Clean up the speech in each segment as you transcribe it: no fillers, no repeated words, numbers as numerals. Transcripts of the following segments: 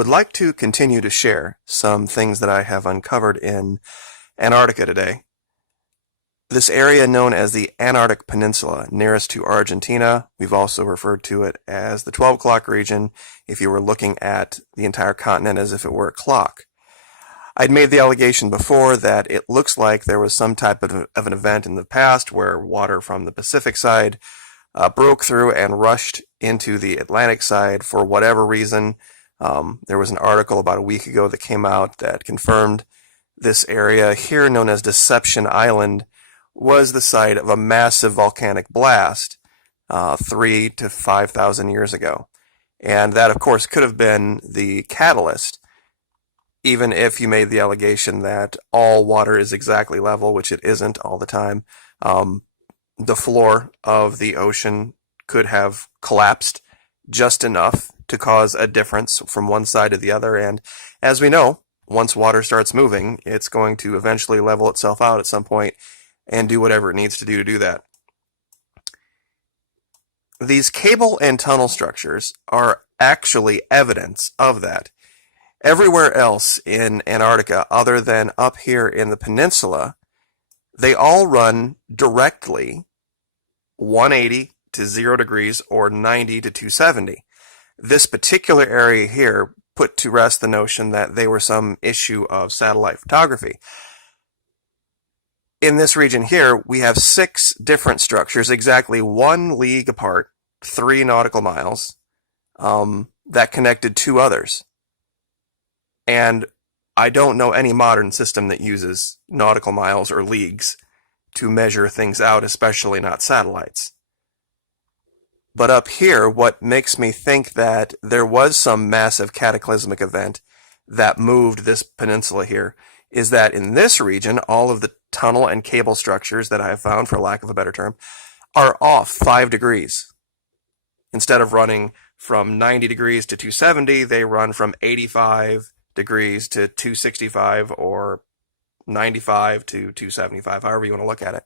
would like to continue to share some things that I have uncovered in Antarctica today. This area known as the Antarctic Peninsula, nearest to Argentina, we've also referred to it as the 12 o'clock region if you were looking at the entire continent as if it were a clock. I'd made the allegation before that it looks like there was some type of an event in the past where water from the Pacific side broke through and rushed into the Atlantic side for whatever reason. There was an article about a week ago that came out that confirmed this area here known as Deception Island was the site of a massive volcanic blast 3,000 to 5,000 years ago. And that, of course, could have been the catalyst, even if you made the allegation that all water is exactly level, which it isn't all the time. The floor of the ocean could have collapsed just enough to cause a difference from one side to the other. And as we know, once water starts moving, it's going to eventually level itself out at some point and do whatever it needs to do that. These cable and tunnel structures are actually evidence of that. Everywhere else in Antarctica, other than up here in the peninsula, they all run directly 180 to 0 degrees or 90 to 270. This particular area here put to rest the notion that they were some issue of satellite photography. In this region here, we have 6 different structures, exactly 1 league apart, 3 nautical miles, that connected 2 others. And I don't know any modern system that uses nautical miles or leagues to measure things out, especially not satellites. But up here, what makes me think that there was some massive cataclysmic event that moved this peninsula here is that in this region, all of the tunnel and cable structures that I have found, for lack of a better term, are off 5 degrees. Instead of running from 90 degrees to 270, they run from 85 degrees to 265 or 95 to 275, however you want to look at it.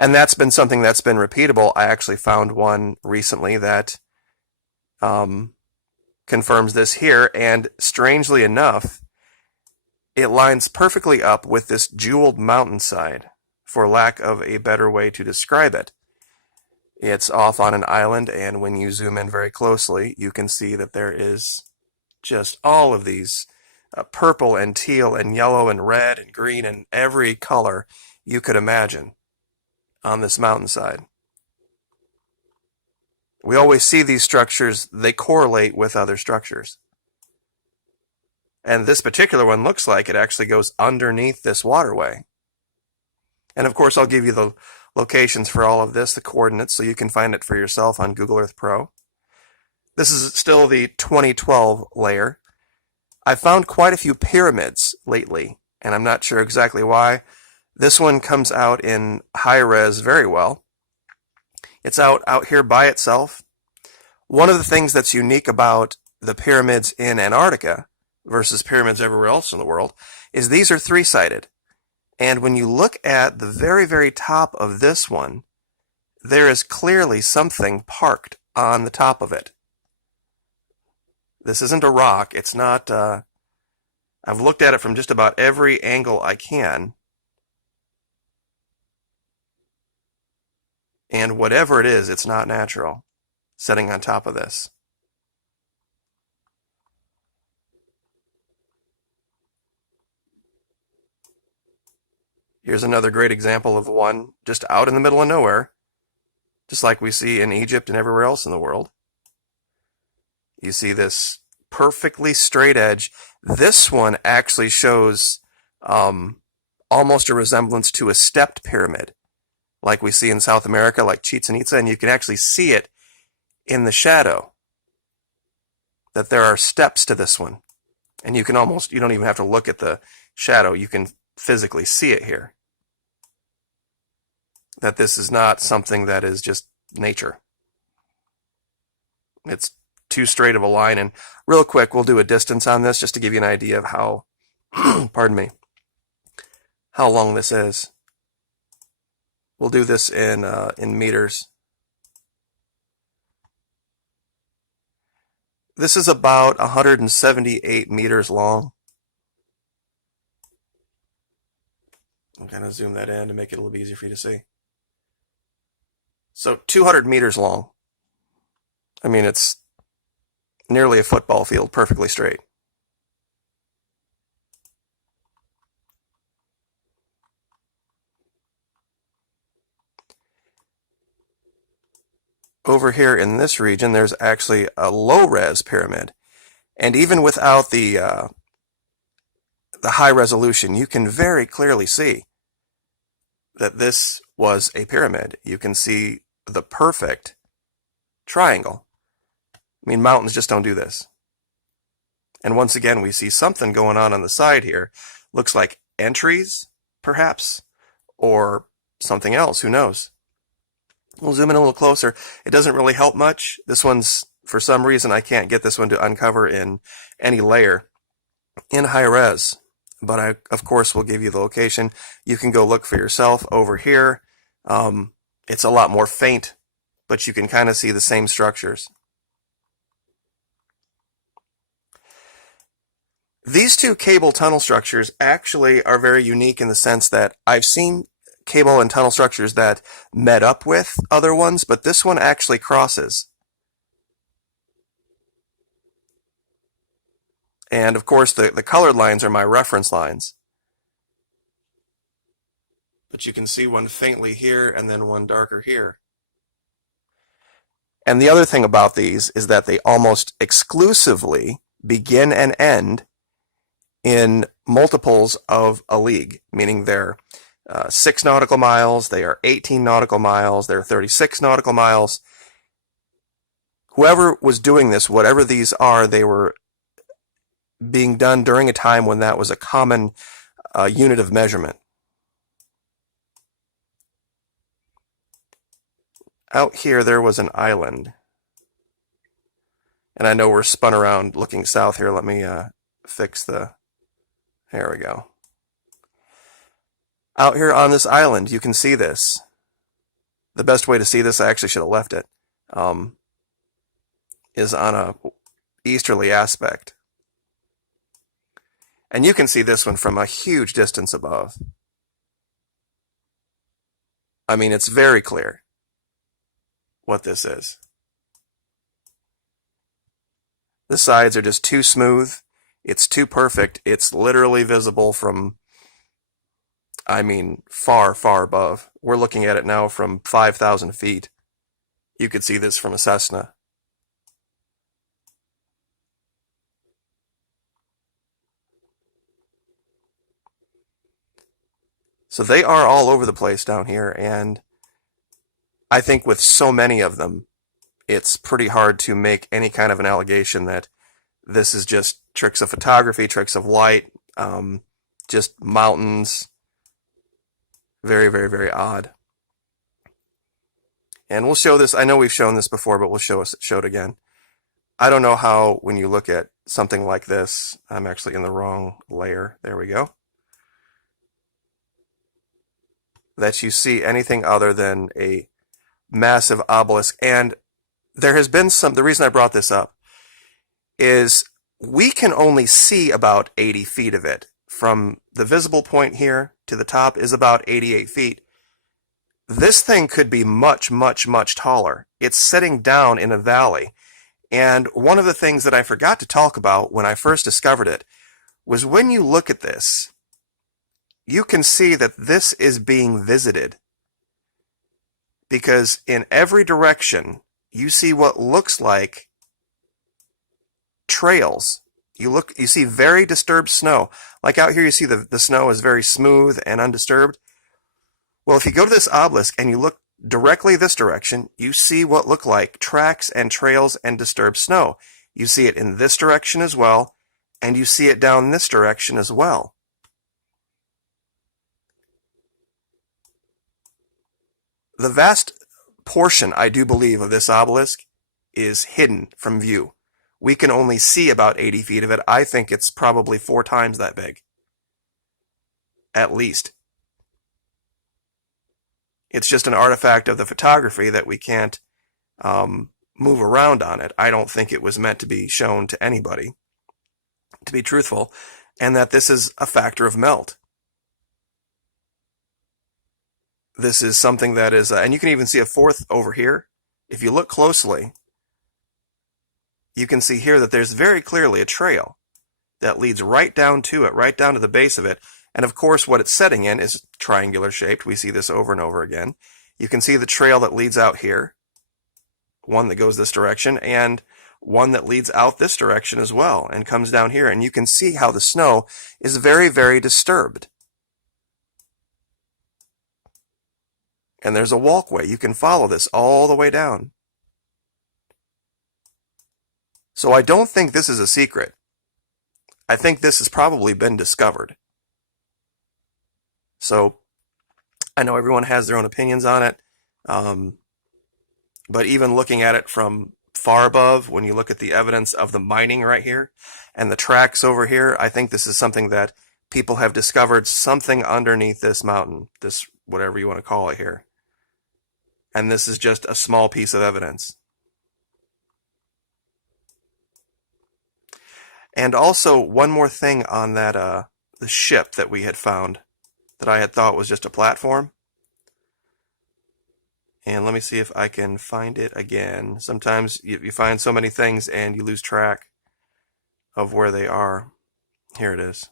And that's been something that's been repeatable. I actually found one recently that confirms this here, and strangely enough, it lines perfectly up with this jeweled mountainside, for lack of a better way to describe it. It's off on an island, and when you zoom in very closely, you can see that there is just all of these purple and teal and yellow and red and green and every color you could imagine on this mountainside. We always see these structures, they correlate with other structures. And this particular one looks like it actually goes underneath this waterway. And of course, I'll give you the locations for all of this, the coordinates, so you can find it for yourself on Google Earth Pro. This is still the 2012 layer. I found quite a few pyramids lately, and I'm not sure exactly why. This one comes out in high res very well. It's out here by itself. One of the things that's unique about the pyramids in Antarctica versus pyramids everywhere else in the world is these are 3-sided. And when you look at the very, very top of this one, there is clearly something parked on the top of it. This isn't a rock. It's not, I've looked at it from just about every angle I can. And whatever it is, it's not natural, sitting on top of this. Here's another great example of one just out in the middle of nowhere, just like we see in Egypt and everywhere else in the world. You see this perfectly straight edge. This one actually shows almost a resemblance to a stepped pyramid, like we see in South America, like Chichen Itza, and you can actually see it in the shadow, that there are steps to this one. And you can almost, you don't even have to look at the shadow, you can physically see it here. That this is not something that is just nature. It's too straight of a line. And real quick, we'll do a distance on this just to give you an idea of how, pardon me, how long this is. We'll do this in meters. This is about 178 meters long. I'm going to zoom that in to make it a little easier for you to see. So 200 meters long. I mean, it's nearly a football field, perfectly straight. Over here in this region, there's actually a low-res pyramid. And even without the high resolution, you can very clearly see that this was a pyramid. You can see the perfect triangle. I mean, mountains just don't do this. And once again, we see something going on the side here. Looks like entries, perhaps, or something else. Who knows? We'll zoom in a little closer. It doesn't really help much. This one's, for some reason, I can't get this one to uncover in any layer in high res. But I, of course, will give you the location. You can go look for yourself over here. It's a lot more faint, but you can kind of see the same structures. These two cable tunnel structures actually are very unique in the sense that I've seen cable and tunnel structures that met up with other ones, but this one actually crosses. And of course, the colored lines are my reference lines. But you can see one faintly here and then one darker here. And the other thing about these is that they almost exclusively begin and end in multiples of a league, meaning they're 6 nautical miles, they are 18 nautical miles, they're 36 nautical miles. Whoever was doing this, whatever these are, they were being done during a time when that was a common unit of measurement. Out here, there was an island. And I know we're spun around looking south here. Let me fix the... There we go. Out here on this island, you can see this. The best way to see this, I actually should have left it, is on a easterly aspect. And you can see this one from a huge distance above. I mean, it's very clear what this is. The sides are just too smooth. It's too perfect. It's literally visible from, I mean, far, far above. We're looking at it now from 5,000 feet. You could see this from a Cessna. So they are all over the place down here, and I think with so many of them, it's pretty hard to make any kind of an allegation that this is just tricks of photography, tricks of light, just mountains. Very, very, very odd. And we'll show this. I know we've shown this before, but we'll show it again. I don't know how, when you look at something like this, I'm actually in the wrong layer. There we go. That you see anything other than a massive obelisk. And there has been some, the reason I brought this up is we can only see about 80 feet of it. From the visible point here to the top is about 88 feet. This thing could be much, much, much taller. It's sitting down in a valley. And one of the things that I forgot to talk about when I first discovered it was when you look at this, you can see that this is being visited. Because in every direction, you see what looks like trails. You see very disturbed snow. Like out here, you see the snow is very smooth and undisturbed. Well, if you go to this obelisk and you look directly this direction, you see what look like tracks and trails and disturbed snow. You see it in this direction as well, and you see it down this direction as well. The vast portion, I do believe, of this obelisk is hidden from view. We can only see about 80 feet of it. I think it's probably 4 times that big. At least. It's just an artifact of the photography that we can't move around on it. I don't think it was meant to be shown to anybody, to be truthful, and that this is a factor of melt. This is something that is, and you can even see a fourth over here. If you look closely, you can see here that there's very clearly a trail that leads right down to it, right down to the base of it. And of course, what it's setting in is triangular shaped. We see this over and over again. You can see the trail that leads out here, one that goes this direction, and one that leads out this direction as well and comes down here. And you can see how the snow is very, very disturbed. And there's a walkway. You can follow this all the way down. So I don't think this is a secret. I think this has probably been discovered. So I know everyone has their own opinions on it. But even looking at it from far above, when you look at the evidence of the mining right here and the tracks over here, I think this is something that people have discovered, something underneath this mountain, this whatever you want to call it here. And this is just a small piece of evidence. And also, one more thing on that the ship that we had found that I had thought was just a platform. And let me see if I can find it again. Sometimes you find so many things and you lose track of where they are. Here it is.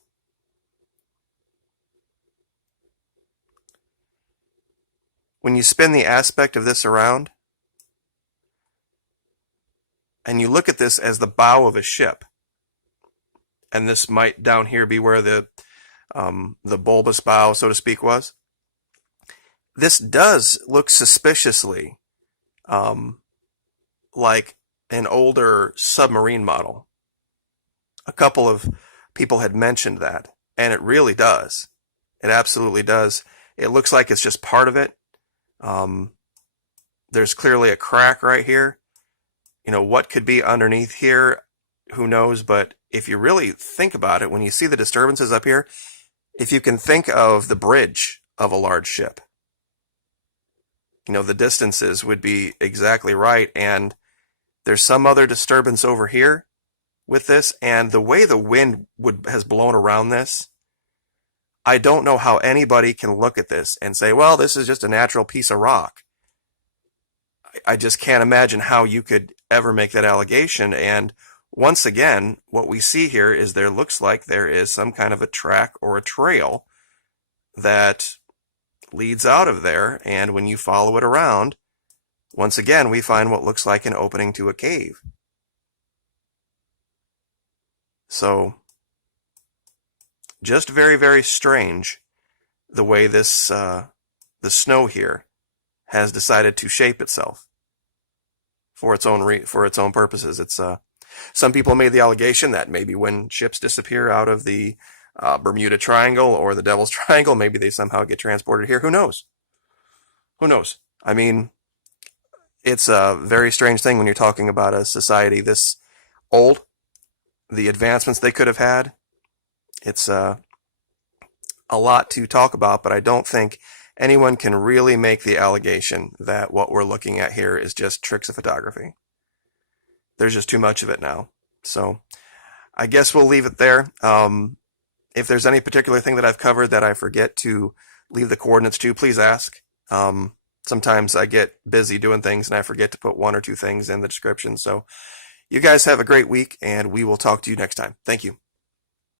When you spin the aspect of this around, and you look at this as the bow of a ship, and this might down here be where the bulbous bow, so to speak, was. This does look suspiciously like an older submarine model. A couple of people had mentioned that, and it really does. It absolutely does. It looks like it's just part of it. There's clearly a crack right here. You know, what could be underneath here, who knows, but if you really think about it, when you see the disturbances up here, if you can think of the bridge of a large ship, you know, the distances would be exactly right, and there's some other disturbance over here with this, and the way the wind has blown around this, I don't know how anybody can look at this and say, well, this is just a natural piece of rock. I just can't imagine how you could ever make that allegation. And once again, what we see here is there looks like there is some kind of a track or a trail that leads out of there. And when you follow it around, once again, we find what looks like an opening to a cave. So just very, very strange the way this the snow here has decided to shape itself for its own purposes. It's some people made the allegation that maybe when ships disappear out of the Bermuda Triangle or the Devil's Triangle, maybe they somehow get transported here. Who knows? Who knows? I mean, it's a very strange thing when you're talking about a society this old, the advancements they could have had. It's a lot to talk about, but I don't think anyone can really make the allegation that what we're looking at here is just tricks of photography. There's just too much of it now. So I guess we'll leave it there. If there's any particular thing that I've covered that I forget to leave the coordinates to, please ask. Sometimes I get busy doing things and I forget to put one or two things in the description. So you guys have a great week, and we will talk to you next time. Thank you.